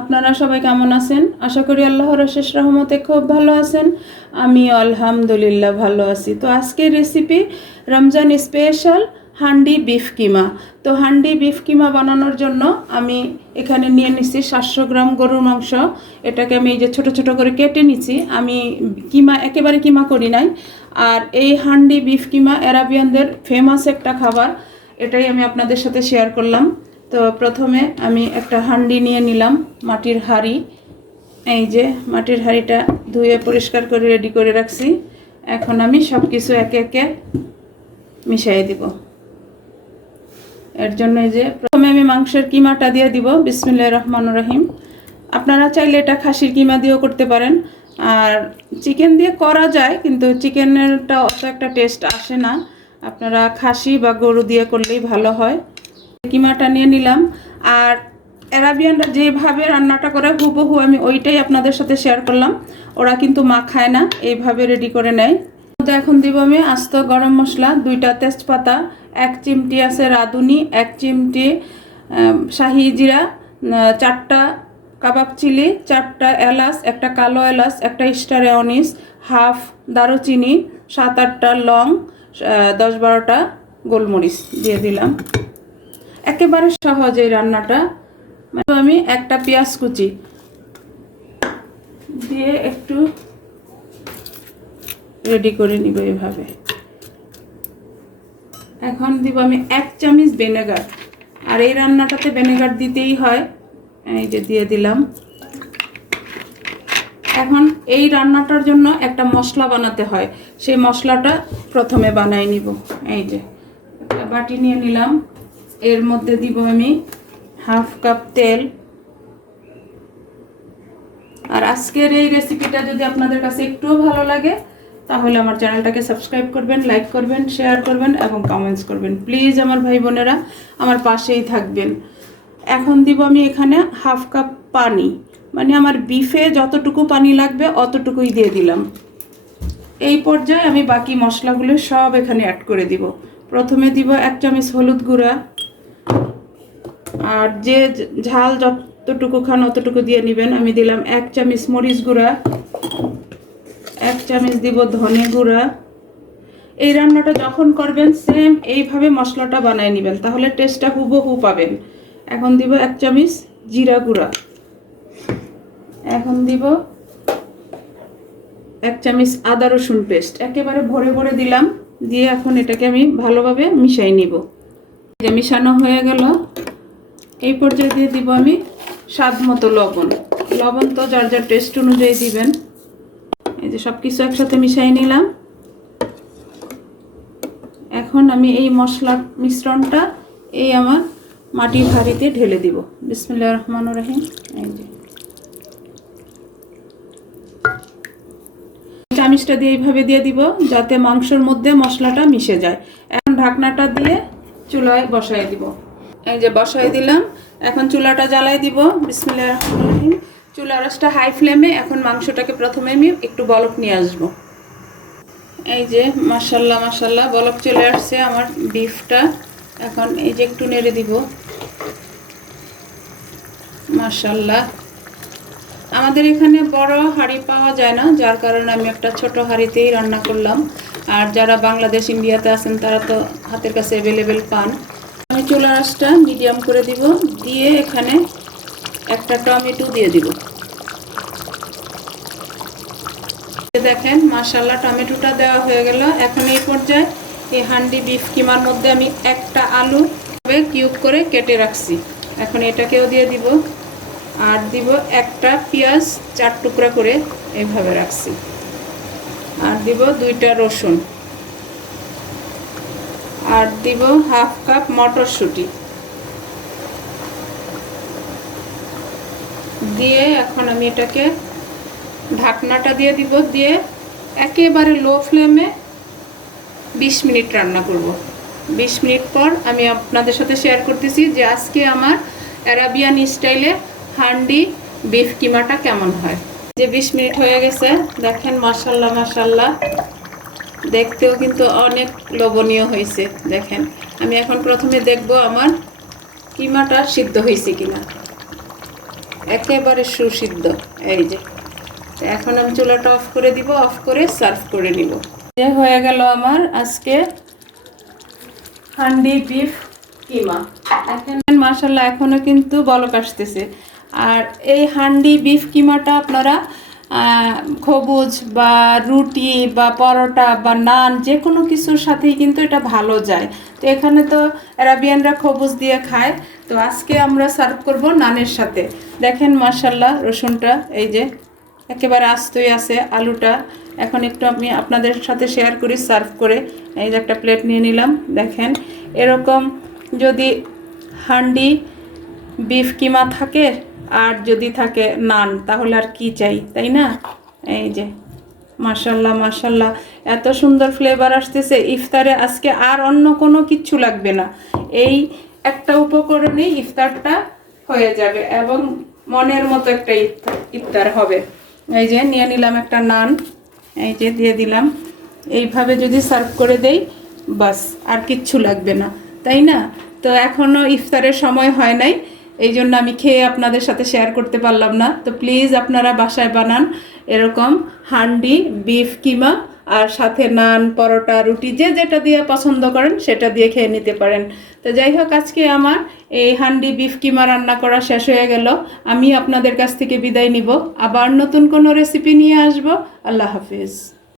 আপনারা সবাই কেমন আছেন? আশা করি আল্লাহর অশেষ রহমতে খুব ভালো আছেন। আমি আলহামদুলিল্লাহ ভালো আছি। তো আজকের recipe Ramzan special handi beef keema. তো হান্ডি বিফ কিমা বানানোর জন্য আমি এখানে নিয়ে নিচ্ছি 700 গ্রাম গরুর মাংস। এটাকে আমি এই যে ছোট ছোট করে কেটে নিচ্ছি। আমি একেবারে কিমা করি নাই। আর এই হান্ডি বিফ কিমা আরাবিয়ানদের ফেমাস একটা খাবার, এটাই আমি আপনাদের সাথে শেয়ার করলাম। তো প্রথমে আমি একটা হান্ডি নিয়ে নিলাম, মাটির হাঁড়ি। এই যে মাটির হাঁড়িটা ধুয়ে পরিষ্কার করে রেডি করে রাখছি। এখন আমি সব কিছু একে একে মিশিয়ে দিব। এর জন্য এই যে প্রথমে আমি মাংসের কিমাটা দিয়ে দিব। বিসমিল্লাহির রহমানির রহিম। আপনারা চাইলে এটা খাসির কিমা দিয়েও করতে পারেন, আর চিকেন দিয়ে করা যায়, কিন্তু চিকেনেরটা অত একটা টেস্ট আসে না। আপনারা খাসি বা গরু দিয়ে করলেই ভালো হয়। কিমাটা নিয়ে নিলাম। আর আরাবিয়ানরা যেভাবে রান্নাটা করে হুবহু আমি ওইটাই আপনাদের সাথে শেয়ার করলাম। ওরা কিন্তু মাখায় না, এইভাবে রেডি করে নেয়। এখন দিব আমি আস্ত গরম মশলা, 2টা তেজপাতা, 1 চিমটি আছে রাঁধুনি, 1 চিমটি শাহি জিরা, 4টা কাবাব চিলি, 4টা এলাচ, একটা কালো এলাচ, একটা স্টার অ্যানিস, হাফ দারুচিনি, 7-8টা লং, 10-12টা গোলমরিচ দিয়ে দিলাম। একেবারে সহজ এই রান্নাটা। আমি একটা পেঁয়াজ কুচি দিয়ে একটু রেডি করে নিব এভাবে। এখন দিব আমি 1 চামচ ভিনেগার, আর এই রান্নাটাতে ভিনেগার দিতেই হয়। এই যে দিয়ে দিলাম। এখন এই রান্নাটার জন্য একটা মশলা বানাতে হয়, সেই মশলাটা প্রথমে বানাই নিব। এই যে একটা বাটি নিয়ে নিলাম, এর মধ্যে দিব আমি হাফ কাপ তেল। আর আজকের এই রেসিপিটা যদি আপনাদের কাছে একটুও ভালো লাগে, তাহলে আমার চ্যানেলটাকে সাবস্ক্রাইব করবেন, লাইক করবেন, শেয়ার করবেন এবং কমেন্টস করবেন। প্লিজ আমার ভাই বোনেরা আমার পাশেই থাকবেন। এখন দিব আমি এখানে হাফ কাপ পানি, মানে আমার বিফে যতটুকু পানি লাগবে অতটুকুই দিয়ে দিলাম। এই পর্যায়ে আমি বাকি মশলাগুলো সব এখানে অ্যাড করে দিব। প্রথমে দিব 1 চামচ হলুদ গুঁড়া, আর যে ঝাল যতটুকু খান অতটুকু দিয়ে নেবেন। আমি দিলাম 1 চামচ মরিচ গুঁড়া, 1 চামচ দিব ধনে গুঁড়া। এই রান্নাটা যখন করবেন সেম এইভাবে মশলাটা বানায় নেবেন, তাহলে টেস্টটা হুবহু পাবেন। এখন দিব 1 চামচ জিরা গুঁড়া, এখন দিব 1 চামচ আদা রসুন পেস্ট, একেবারে ভরে ভরে দিলাম। দিয়ে এখন এটাকে আমি ভালোভাবে মিশিয়ে নিব। যে মিশানো হয়ে গেল, এই পর্যায়ে দিয়ে দিব আমি স্বাদ মতো লবণ। লবণ তো যার যার টেস্ট অনুযায়ী দিবেন। এই যে সব কিছু একসাথে মিশিয়ে নিলাম। এখন আমি এই মশলার মিশ্রণটা এই আমার মাটির হাঁড়িতে ঢেলে দিব। বিসমিল্লাহির রহমানির রহিম। এই যে চামচটা দিয়ে এইভাবে দিয়ে দিব, যাতে মাংসের মধ্যে মশলাটা মিশে যায়। এখন ঢাকনাটা দিয়ে চুলায় বসাই দিব। এই যে বসাই দিলাম। এখন চুলাটা জ্বালাই দিব। বিসমিল্লাহির রহমানির রহিম। চুলার আঁচটা হাই ফ্লেমে। এখন মাংসটাকে প্রথমে আমি একটু বলক নিয়ে আসব। এই যে মাশাআল্লাহ মাশাআল্লাহ বলক চলে আসছে আমার বিফটা। এখন এই যে একটু নেড়ে দিব। মাশাআল্লাহ। আমাদের এখানে বড় হাঁড়ি পাওয়া যায় না, যার কারণে আমি একটা ছোট হাঁড়িতেই রান্না করলাম। আর যারা বাংলাদেশ ইন্ডিয়াতে আছেন তারা তো হাতের কাছে অ্যাভেলেবেল পান। আমি চুলার আঁচটা মিডিয়াম করে দিব, দিয়ে এখানে একটা টমেটো দিয়ে দিব। দেখেন মাশাআল্লাহ টমেটোটা দেওয়া হয়ে গেল। এখন এই পর্যায়ে এই হান্ডি বিফ কিমার মধ্যে আমি একটা আলু কিউব করে কেটে রাখছি, এখন এটাকেও দিয়ে দিব। আর দিব একটা পেঁয়াজ 4 টুকরা করে এইভাবে রাখছি। আর দিব 2টা রসুন, আর দিব হাফ কাপ মটরশুঁটি দিয়ে এখন আমি এটাকে ঢাকনাটা দিয়ে দিব। দিয়ে একেবারে লো ফ্লেমে 20 মিনিট রান্না করব। 20 মিনিট পর আমি আপনাদের সাথে শেয়ার করতেছি যে আজকে আমার আরাবিয়ান স্টাইলে হান্ডি বিফ কিমাটা কেমন হয়। যে 20 মিনিট হয়ে গেছে, দেখেন মাশাআল্লাহ মাশাআল্লাহ, দেখতেও কিন্তু অনেক লোভনীয় হয়েছে। দেখেন আমি এখন প্রথমে দেখব আমার কিমাটা সিদ্ধ হয়েছে কিনা। একেবারে সুসিদ্ধ। এই যে এখন আমি চুলাটা অফ করে দিব, অফ করে সার্ভ করে নিব। যে হয়ে গেল আমার আজকে হান্ডি বিফ কিমা। এখন মাশাআল্লাহ এখনো কিন্তু বলক আসতেছে। আর এই হান্ডি বিফ কিমাটা আপনারা খবুজ বা রুটি বা পরোটা বা নান যে কোনো কিছুর সাথেই কিন্তু এটা ভালো যায়। তো এখানে তো আরাবিয়ানরা খবুজ দিয়ে খায়, তো আজকে আমরা সার্ভ করব নানের সাথে। দেখেন মাশাআল্লাহ রসুনটা এই যে একেবারে আস্তই আছে, আলুটা এখন একটু আমি আপনাদের সাথে শেয়ার করি সার্ভ করে। এই যে একটা প্লেট নিয়ে নিলাম। দেখেন এরকম যদি হান্ডি বিফ কিমা থাকে আর যদি থাকে নান, তাহলে আর কি চাই, তাই না? এই যে মাশাআল্লাহ মাশাআল্লাহ এত সুন্দর ফ্লেভার আসতেছে। ইফতারে আজকে আর অন্য কোনো কিচ্ছু লাগবে না, এই একটা উপকরণেই ইফতারটা হয়ে যাবে এবং মনের মতো একটা ইফতার হবে। এই যে নিয়ে নিলাম একটা নান, এই যে দিয়ে দিলাম। এইভাবে যদি সার্ভ করে দেই বাস আর কিচ্ছু লাগবে না, তাই না? তো এখনও ইফতারের সময় হয় নাই, এই জন্য আমি খেয়ে আপনাদের সাথে শেয়ার করতে পারলাম না। তো প্লিজ আপনারা বাসায় বানান এরকম হান্ডি বিফ কিমা, আর সাথে নান পরোটা রুটি যে যেটা দিয়ে পছন্দ করেন সেটা দিয়ে খেয়ে নিতে পারেন। তো যাই হোক আজকে আমার এই হান্ডি বিফ কিমা রান্না করা শেষ হয়ে গেল। আমি আপনাদের কাছ থেকে বিদায় নিব, আবার নতুন কোনো রেসিপি নিয়ে আসব। আল্লাহ হাফিজ।